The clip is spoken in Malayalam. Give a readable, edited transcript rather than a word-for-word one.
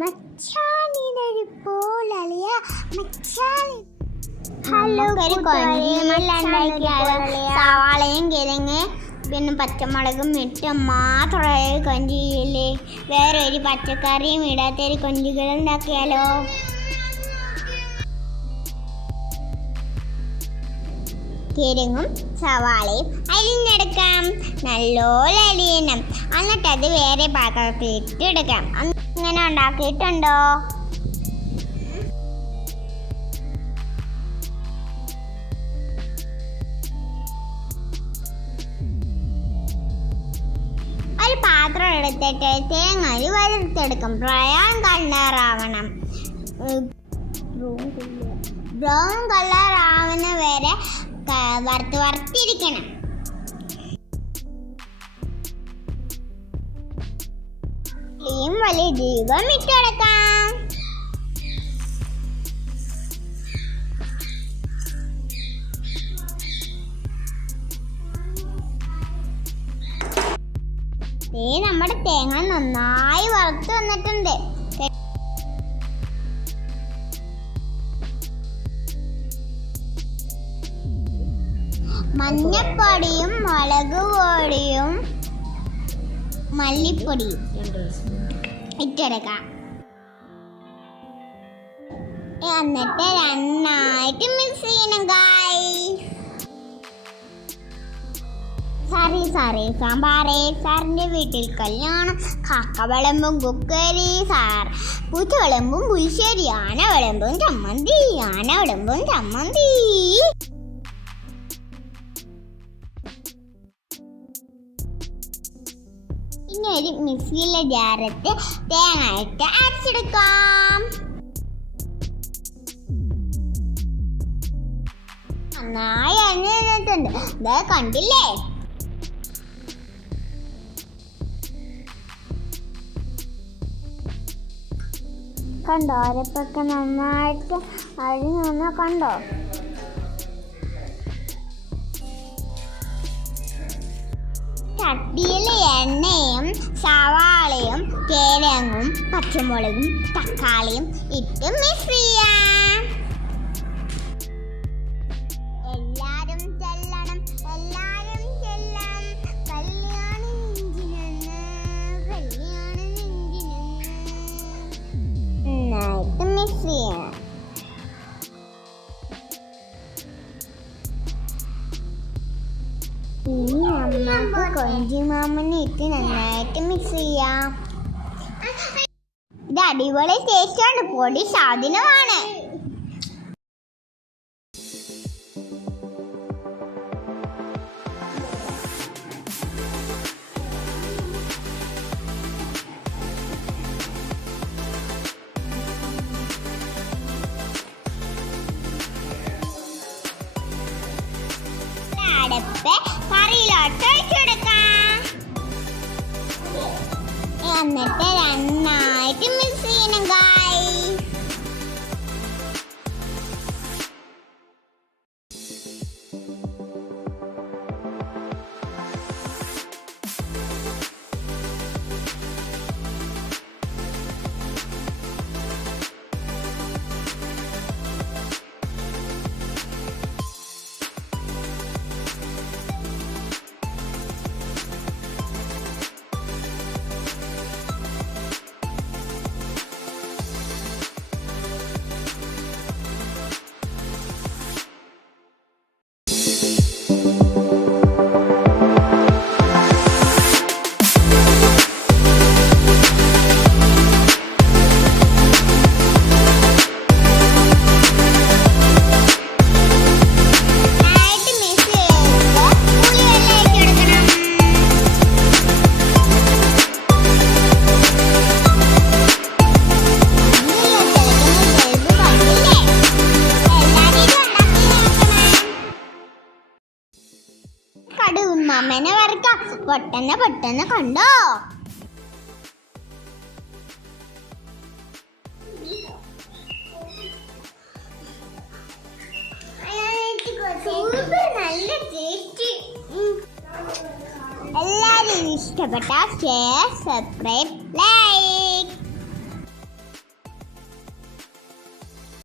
മച്ചാനിനൊരു പോലളിയ മച്ചാനി. ഹലോ, സവാളയും കിഴങ്ങ് പിന്നെ പച്ചമുളകും ഇട്ട് മാത്രമായ കൊഞ്ചിയില്ലേ, വേറെ ഒരു പച്ചക്കറിയും ഇടാത്തൊരു കൊഞ്ചുകൾ ഉണ്ടാക്കിയാലോ? കിഴങ്ങും സവാളയും അരിഞ്ഞെടുക്കാം. നല്ലോണം അരിയണം. എന്നിട്ടത് വേറെ പാത്രത്തിൽ ഇട്ടെടുക്കാം. അങ്ങനെ ഉണ്ടാക്കിയിട്ടുണ്ടോ? ഒരു പാത്രം എടുത്തിട്ട് തേങ്ങ വറുത്തെടുക്കും. ബ്രൗൺ കളറാവണം. ബ്രൗൺ കളറാവുന്ന വരെ വറുത്തിരിക്കണം. വലിയ ജീവം ഇട്ടെടുക്കാം. നമ്മുടെ തേങ്ങ നന്നായി വറുത്ത് വന്നിട്ടുണ്ട്. മഞ്ഞപ്പൊടിയും മുളക് പൊടിയും മല്ലിപ്പൊടിയും ഇട്ടെടുക്കാം. എന്നിട്ട് നന്നായിട്ട് മിക്സ് ചെയ്യണം. സാറിന്റെ വീട്ടിൽ കല്യാണം, കാക്ക വിളമ്പും കുക്കരി, പൂച്ച വിളമ്പും പുളിശ്ശേരി, ആന വിളമ്പും ചമ്മന്തി. ഇനി ഒരു മിക്സിയിലെ ജാറത്ത് തേങ്ങ ഇട്ട് അരച്ചെടുക്കാം. നന്നായി അരിഞ്ഞിട്ടുണ്ട്. ഇത് കണ്ടില്ലേ? കണ്ടോ? അരപ്പൊക്കെ നന്നായിട്ട് അരിഞ്ഞു വന്നാൽ കണ്ടോ? ചട്ടിയിൽ എണ്ണയും സവാളയും കിഴങ്ങും പച്ചമുളകും തക്കാളിയും ഇട്ട് മിക്സ് ചെയ്യാം. എല്ലാരും ചെല്ലണം. കല്യാണം നന്നായിട്ട് മിക്സ് ചെയ്യണം. ഇനി നമുക്ക് കൊഞ്ചിമാമനെ ഇട്ട് നന്നായിട്ട് മിക്സ് ചെയ്യാം. ഇത് അടിപൊളി ടേസ്റ്റാണ്. പൊടി സാധനമാണ്. അടപ്പ് കറിയിലോട്ട് ഒഴിച്ചെടുക്കാം. എന്നിട്ട് നന്നായിട്ട് മിക്സ് ചെയ്യണം. അമ്മേനെ വരക്കാം. പെട്ടെന്ന് കണ്ടോ? നല്ല ടേസ്റ്റ്. എല്ലാവരും ഇഷ്ടപ്പെട്ട ഷെയർ, സബ്സ്ക്രൈബ്, ലൈക്ക്.